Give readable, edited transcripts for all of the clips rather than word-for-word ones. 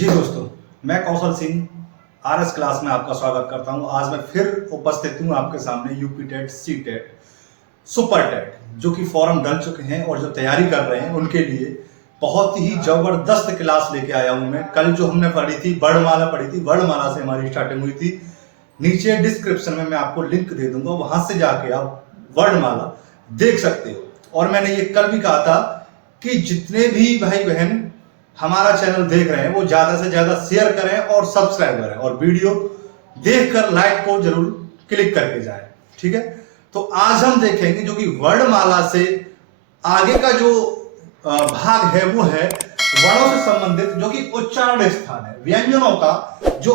जी दोस्तों, मैं कौशल Singh RS class में आपका स्वागत करता हूं। आज मैं फिर उपस्थित हूं आपके सामने UP TET, C TET, super TET जो कि फॉर्म डल चुके हैं और जो तैयारी कर रहे हैं उनके लिए बहुत ही जबरदस्त क्लास लेके आया हूं मैं। कल जो हमने पढ़ी थी वर्णमाला पढ़ी थी, वर्णमाला से हमारी स्टार्टिंग हुई थी। नीचे डिस्क्रिप्शन में मैं आपको लिंक दे दूंगा, वहां से जाके आप वर्णमाला देख सकते हो। और मैंने ये कल भी कहा था कि जितने भी भाई बहन हमारा चैनल देख रहे हैं वो ज्यादा से ज्यादा शेयर करें और सब्सक्राइब करें और वीडियो देखकर लाइक को जरूर क्लिक करके जाएं। ठीक है, तो आज हम देखेंगे जो कि वर्णमाला से आगे का जो भाग है वो है वर्णों से संबंधित, जो कि उच्चारण स्थान है। व्यंजनों का जो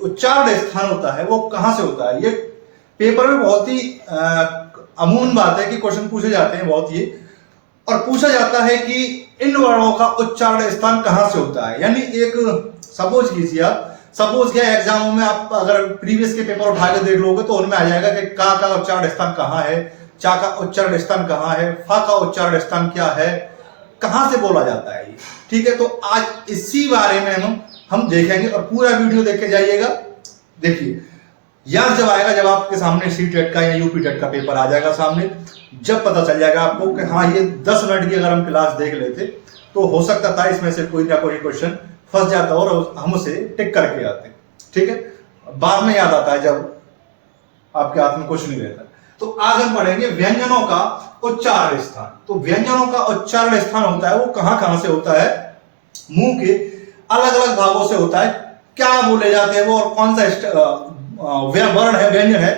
उच्चारण स्थान होता है वो कहां से होता है। ये पेपर में बहुत ही अमूमन बात है कि क्वेश्चन पूछे जाते हैं बहुत ही, और पूछा जाता है कि इन वर्णों का उच्चारण स्थान कहां से होता है। यानी एक सपोज कीजिए आप, सपोज क्या एग्जामों में आप अगर प्रीवियस के पेपर उठा के देख लोगे तो उनमें आ जाएगा कि का उच्चारण स्थान कहां है, चा का उच्चारण स्थान कहां है, फा का उच्चारण स्थान क्या है, कहां से बोला जाता है ये। ठीक है, तो आज इसी बारे में हम देखेंगे और पूरा वीडियो देख के जाइएगा। देखिए यार जब आएगा, जब आपके सामने सी टेट का या यूपी टेट का पेपर आ जाएगा सामने, जब पता चल जाएगा आपको कि हाँ ये 10 मिनट की अगर हम क्लास देख लेते तो हो सकता था इसमें से कोई ना कोई क्वेश्चन फंस जाता और हम उसे टिक करके आते। ठीक है, बाद में याद आता है जब आपके हाथ में कुछ नहीं रहता। तो आज हम पढ़ेंगे व्यंजनों का उच्चारण स्थान। तो व्यंजनों का उच्चारण स्थान होता है वो कहां कहां से होता है। मुंह के अलग अलग भागों से होता है, क्या बोले जाते हैं वो और कौन सा वर्ण है, व्यंजन है,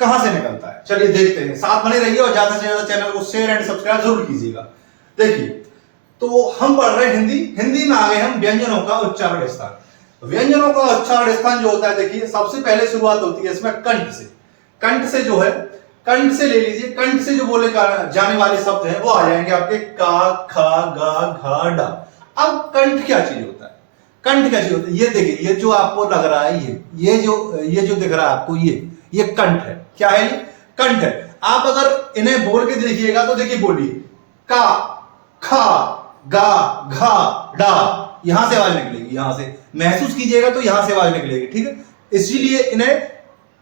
कहां से निकलता है। चलिए देखते हैं, साथ बने रहिए और ज्यादा से ज्यादा चैनल को शेयर एंड सब्सक्राइब जरूर कीजिएगा। देखिए, तो हम पढ़ रहे हैं हिंदी में आ गए हम व्यंजनों का उच्चारण स्थान। व्यंजनों का उच्चारण स्थान जो होता है, देखिए सबसे पहले शुरुआत होती है इसमें कंठ से। कंठ से जो है, कंठ से ले लीजिए, कंठ से जो बोले जाने वाले शब्द हैं वो आ जाएंगे आपके का, खा, गा, घा, डा। अब कंठ क्या चीज होता है, कंठ क्या चीज होता है। ये देखिए, ये जो आपको लग रहा है, ये जो दिख रहा है आपको, ये कंठ है। क्या है ये? कंठ है। आप अगर इन्हें बोल के देखिएगा तो देखिए, बोलिए का, खा, गा, घा, डा, यहां से आवाज निकलेगी, यहां से महसूस कीजिएगा तो यहां से आवाज निकलेगी। ठीक है, इसीलिए इन्हें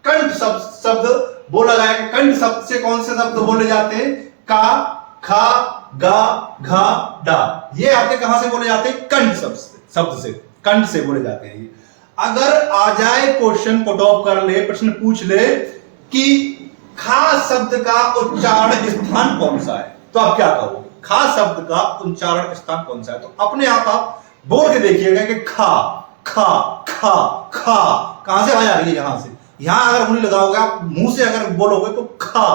कंठ शब्द बोला गया कि कंठ शब्द से कौन से शब्द बोले जाते हैं, का, खा, गा, घा, डा। ये आपके कहां से बोले जाते हैं, कंठ शब्द से, कंठ से बोले जाते हैं। अगर आ जाए क्वेश्चन पुट ऑफ कर ले, प्रश्न पूछ ले कि खा शब्द का उच्चारण स्थान कौन सा है, तो आप क्या कहोगे, खा शब्द का उच्चारण स्थान कौन सा है। तो अपने आप बोल के देखिएगा कि खा, खा, खा, खा, कहां से आवाज आ रही है, यहां से। यहां अगर उंगली लगाओगे आप, मुंह से अगर बोलोगे तो खा,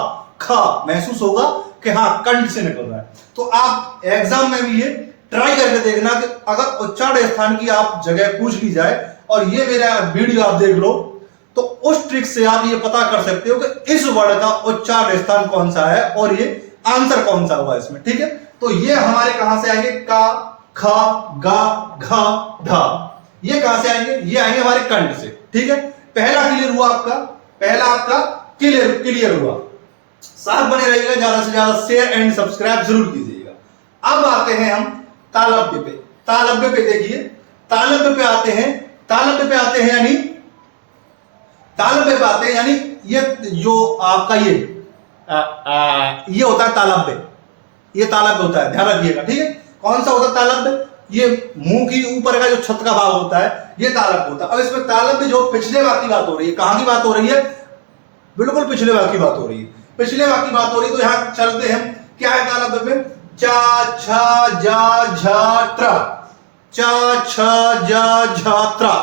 खा महसूस होगा कि हाँ कंठ से निकल रहा है। तो आप एग्जाम में भी ये ट्राई करके देखना कि अगर उच्चारण स्थान की आप जगह पूछ ली जाए और ये मेरा वीडियो आप देख लो तो उस ट्रिक से आप ये पता कर सकते हो कि इस वर्ण का उच्चारण स्थान कौन सा है और ये आंसर कौन सा हुआ इसमें। ठीक है, तो ये हमारे कहां से आएंगे, का, खा, गा, घा, ढा। ये कहां से आएंगे, ये आएंगे हमारे कंठ से। ठीक है, पहला क्लियर हुआ आपका, पहला आपका क्लियर हुआ। साथ बने रहिएगा, ज्यादा से ज्यादा शेयर एंड सब्सक्राइब जरूर कीजिएगा। अब आते हैं हम तालव्य पे। तालव्य पे देखिए, तालव्य पे आते हैं, तालव्य पे आते हैं यानी, तालव्य पे आते हैं यानी ये जो आपका ये होता है तालव्य, ये तालव्य होता है, ध्यान रखिएगा। ठीक है, कौन सा होता है तालव्य, ये मुंह की ऊपर का जो छत का भाग होता है ये तालव्य होता है। अब इसमें तालव्य जो पिछले भाग की बात हो रही है, कहां की बात हो रही है, बिल्कुल पिछले भाग की बात हो रही है, पिछले भाग की बात हो रही है। तो यहां चलते हैं, क्या है तालव्य में, चा, छा, जा, झा, त्रा, चा, छा, जा, झा, त्रा।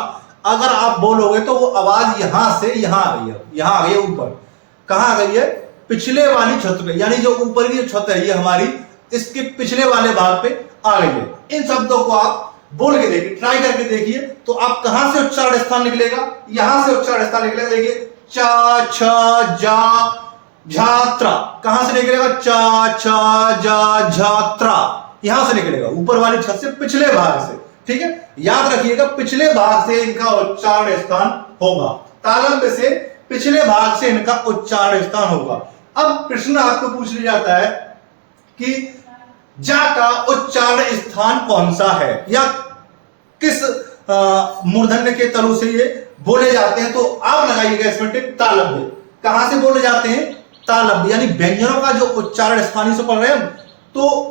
अगर आप बोलोगे तो वो आवाज यहां से यहां आ गई है, यहां आ गई है ऊपर। कहां आ गई है, पिछले वाली छत पे, यानी जो ऊपर की छत है ये हमारी, इसके पिछले वाले भाग पे आ गई है। इन शब्दों को आप बोल के देखिए, ट्राई करके देखिए, तो आप कहां से उच्चारण स्थान निकलेगा, यहां से उच्चारण स्थान निकलेगा। देखिए, चा, छा, जा, झात्रा, कहां से निकलेगा, चा, छा, जा, झात्रा, यहां से निकलेगा, ऊपर वाली छत से, पिछले भाग से। ठीक है, याद रखिएगा, पिछले भाग से इनका उच्चारण स्थान होगा, तालव्य से पिछले भाग से इनका उच्चारण स्थान होगा। अब प्रश्न आपको पूछ लिया जाता है कि जा का उच्चारण स्थान कौन सा है, या किस मूर्धन्य के तलु से ये बोले जाते हैं। तो आप लगाइएगा इसमें टिक तालव्य। कहां से बोले जाते हैं? तालव्य, यानी व्यंजनों का जो उच्चारण स्थानीय से पढ़ रहे हैं, तो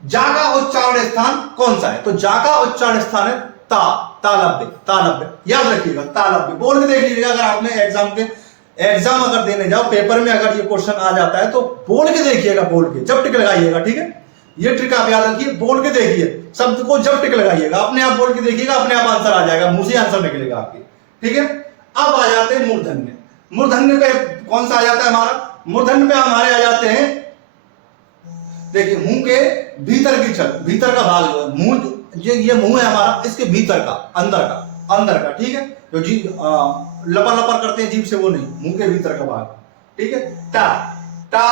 जा का उच्चारण स्थान कौन सा है? तो जा का उच्चारण स्थान है ता, तालव्य, तालव्य याद रखिएगा, तालव्य। बोल के देख लीजिएगा, अगर आपने एग्जाम अगर देने जाओ, पेपर में अगर ये क्वेश्चन आ जाता है तो बोल के देखिएगा, बोल के जब टिक लगाइएगा, ठीक है। ये ट्रिक आप याद रखिए, बोल के देखिए शब्द को, जब टिक लगाइएगा अपने आप बोल के देखिएगा, अपने आप आंसर आ जाएगा, मुंह से आंसर निकलेगा आपके, ठीक है। अब आ जाते हैं मूर्धन्य। मूर्धन्य पे कौन सा आ जाता है हमारा? मूर्धन्य पे हमारे आ जाते हैं, देखिए मुंह के भीतर की छत, भीतर का भाग जो है, मुंह ये मुंह है हमारा, इसके भीतर का, अंदर का, ठीक है। जो जी लपर लपर करते हैं जीभ से, वो नहीं, मुंह के भीतर का भाग, ठीक है। टा, टा,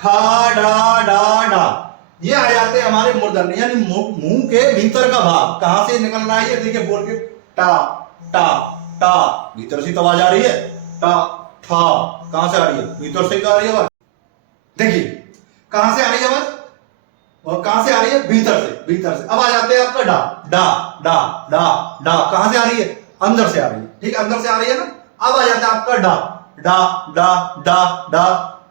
ठा, डा, डा, डा, ये आ जाते हैं हमारे मूर्धन्य, यानी मुंह के भीतर का भाग। कहां से निकल रहा है ये देखिए, बोल के टा, टा, टा, भीतर से आवाज आ रही है। टा, ठा, कहां से आ रही है? भीतर से आ रही है आवाज। देखिए कहां से आ रही है आवाज, और कहां से आ रही है? भीतर से, भीतर से। अब आ जाते हैं आपका डा, डा, डा, डा, डा, कहां से आ रही है? अंदर से आ रही है, ठीक है, अंदर से आ रही है ना। अब आ जाता है आपका डा, डा, डा, डा, डा,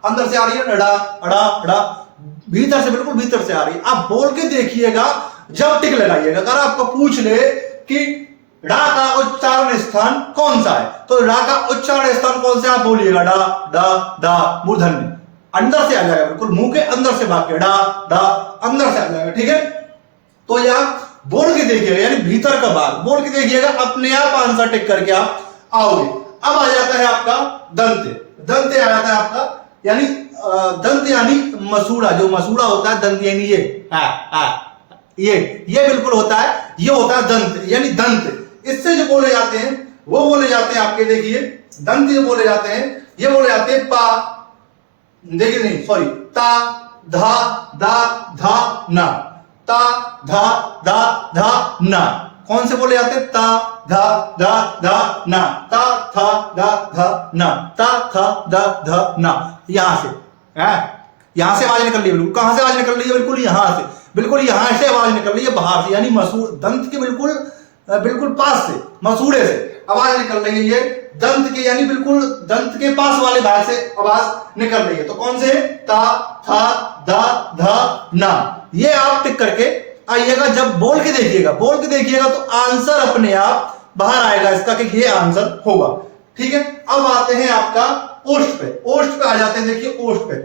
अंदर से आ रही है, डा, डा, डा, भीतर से, बिल्कुल भीतर से आ रही है। आप बोल के देखिएगा, जब टिक लगाइएगा। अगर आपको पूछ ले कि डा का उच्चारण स्थान कौन सा है, तो डा का उच्चारण स्थान कौन सा, आप बोलिएगा डा, डा, डा, मूर्धन्य, अंदर से आ जाएगा, बिल्कुल मुंह के अंदर से भाग के डा, डा, अंदर से आ जाएगा, ठीक है। तो यह बोल के देखिएगा, यानी भीतर का भाग बोल के देखिएगा, अपने आप आंसर टिक करके आप आओगे। अब आ जाता है आपका दंत। दंत आ जाता है आपका, यानी दंत यानी मसूड़ा, जो मसूड़ा होता है, दंत यानी ये बिल्कुल होता है, ये होता है दंत, यानी दंत। इससे जो बोले जाते हैं वो बोले जाते हैं आपके, देखिए दंत जो बोले जाते हैं, ये बोले जाते हैं पा, देखिए नहीं सॉरी, ता, धा, दा, धा, ना, ता, धा, दा, धा, ना। कौन से बोले जाते हैं? ता, धा, धा, धा, ना, ता, था, धा, धा, ना, ता, था, धा, धा, ना। यहां से यहां से आवाज निकल रही है, बिल्कुल कहां से आवाज निकल रही है? बिल्कुल यहां से, बिल्कुल यहां से आवाज निकल रही है, बाहर से, यानी मसूड़, दंत के बिल्कुल पास से, मसूड़े से आवाज निकल रही है। ये दंत के, यानी बिल्कुल दंत के पास वाले भाग से आवाज निकल रही है। तो कौन से? ता, था, दा, धा, ना। ये आप टिक करके आइएगा, जब बोल के देखिएगा, बोल के देखिएगा तो आंसर अपने आप बाहर आएगा इसका कि ये आंसर होगा, ठीक है। अब आते हैं आपका ओष्ठ पे। ओष्ठ पे आ जाते हैं, देखिए ओष्ठ पे,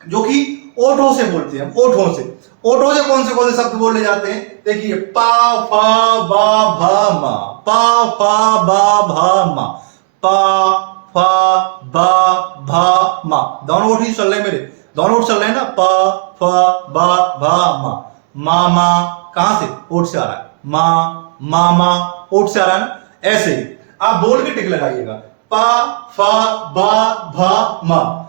जो कि ओठों से बोलते हैं, ओठों से। ओठों से कौन से शब्द बोले जाते हैं? देखिए पा, फा, बा, भा, मा, पा, फा, बा, भा, मा, पा, फा, बा, भा, मा। दोनों ओठ ही चल रहे हैं मेरे, दोनों ओठ चल रहे हैं ना, पा, फा, बा, भा, मा। मामा कहां से? ओठ से आ रहा है, मा, मामा ओठ से आ रहा है ना। ऐसे ही आप बोल के टिक लगाइएगा, पा, फा, बा, भा, मा।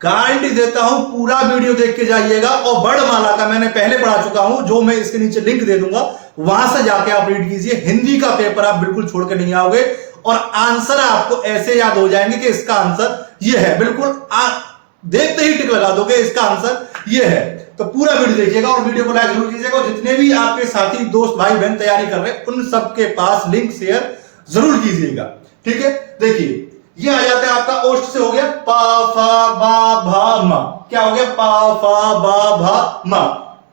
गारंटी देता हूं, पूरा वीडियो देख के जाइएगा, और वर्णमाला का मैंने पहले पढ़ा चुका हूं, जो मैं इसके नीचे लिंक दे दूंगा, वहां से जाके आप रीड कीजिए। हिंदी का पेपर आप बिल्कुल छोड़ के नहीं आओगे, और आंसर आपको ऐसे याद हो जाएंगे कि इसका आंसर ये है, बिल्कुल देखते ही टिक लगा दोगे, इसका आंसर ये है। तो पूरा वीडियो देखिएगा, और वीडियो को लाइक जरूर कीजिएगा, और जितने भी आपके साथी, दोस्त, भाई बहन तैयारी कर रहे हैं, उन सबके पास लिंक शेयर जरूर कीजिएगा, ठीक है। देखिए ये आ जाता है आपका ओष्ठ से, हो गया पा, फा, बा, भा, मा। क्या हो गया? पा, फा, बा, भा, मा।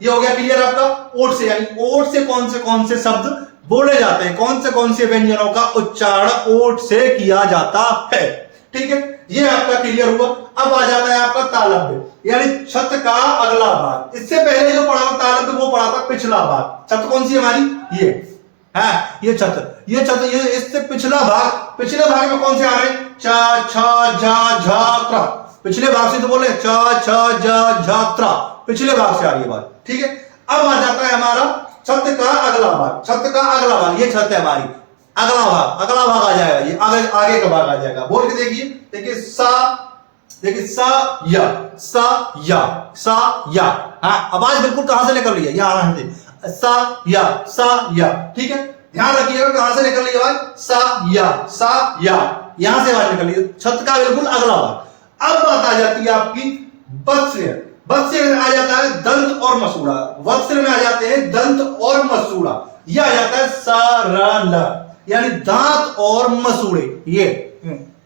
ये हो गया क्लियर आपका ओठ से, यानी ओठ से कौन से शब्द बोले जाते हैं, कौन से व्यंजनों का उच्चारण ओठ से किया जाता है, ठीक है। ये आपका क्लियर हुआ। अब आ जाता है आपका तालव्य, यानी छत का अगला भाग। इससे पहले जो पढ़ा था तालव्य, वो पढ़ा था पिछला भाग। छत कौन सी हमारी? ये है, ये छत, ये इससे पिछला भाग। पिछले भाग में कौन से आ रहे हैं? चा, छा, झा, झा, त्रा। पिछले भाग से तो बोले चा, छा, झा, झा, त्रा, पिछले भाग से आ रही है बात, ठीक है। अब आ जाता है हमारा छत का अगला भाग। छत का अगला भाग, ये छत है हमारी, अगला भाग आ जाएगा, ये आगे का भाग आ जाएगा। बोल के देखिए सा, देखिए सा या, सा या, सा या। हाँ, आवाज बिल्कुल कहां से निकल रही है? यहां से, सा या, ठीक है। ध्यान रखिएगा कहां से निकल रही है आवाज? सा या, यहां से आवाज निकल रही है, छत का बिल्कुल अगला भाग। अब बात आ जाती है आपकी वत्स्य में आ जाता है दंत और मसूड़ा। वत्स्य में आ जाते हैं दंत और मसूड़ा। यह आ जाता है सरल, यानी दांत और मसूड़े। ये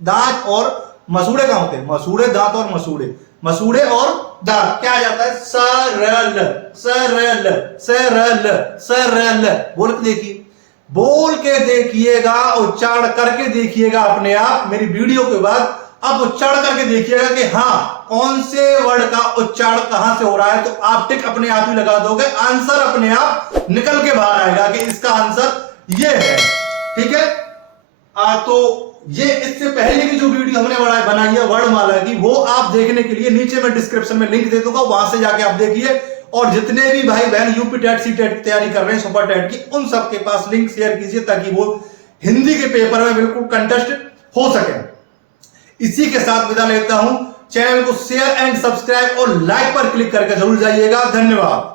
दांत और मसूड़े कहां होते हैं? मसूड़े, दांत और मसूड़े, मसूड़े और दांत, क्या आ जाता है? सरल, सरल, सरल, सरल। बोल के देखिए, बोल के देखिएगा, उच्चारण करके देखिएगा अपने आप मेरी वीडियो के बाद। आप उच्चारण करके देखिएगा कि हाँ कौन से वर्ड का उच्चारण कहां से हो रहा है, तो आप टिक अपने आप ही लगा दोगे, आंसर अपने आप निकल के बाहर आएगा कि इसका आंसर ये है। ठीक है, तो ये इससे पहले की जो वीडियो हमने बनाई है वर्णमाला की, वो आप देखने के लिए नीचे मैं डिस्क्रिप्शन में लिंक दे दूंगा, वहां से जाके आप देखिए। और जितने भी भाई बहन यूपी टेट सी टेट की तैयारी कर रहे हैं, सुपर टेट की, उन सबके पास लिंक शेयर कीजिए ताकि वो हिंदी के पेपर में बिल्कुल कंटेस्ट हो सके। इसी के साथ विदा लेता हूं। चैनल को शेयर एंड सब्सक्राइब और लाइक पर क्लिक करके जरूर जाइएगा। धन्यवाद।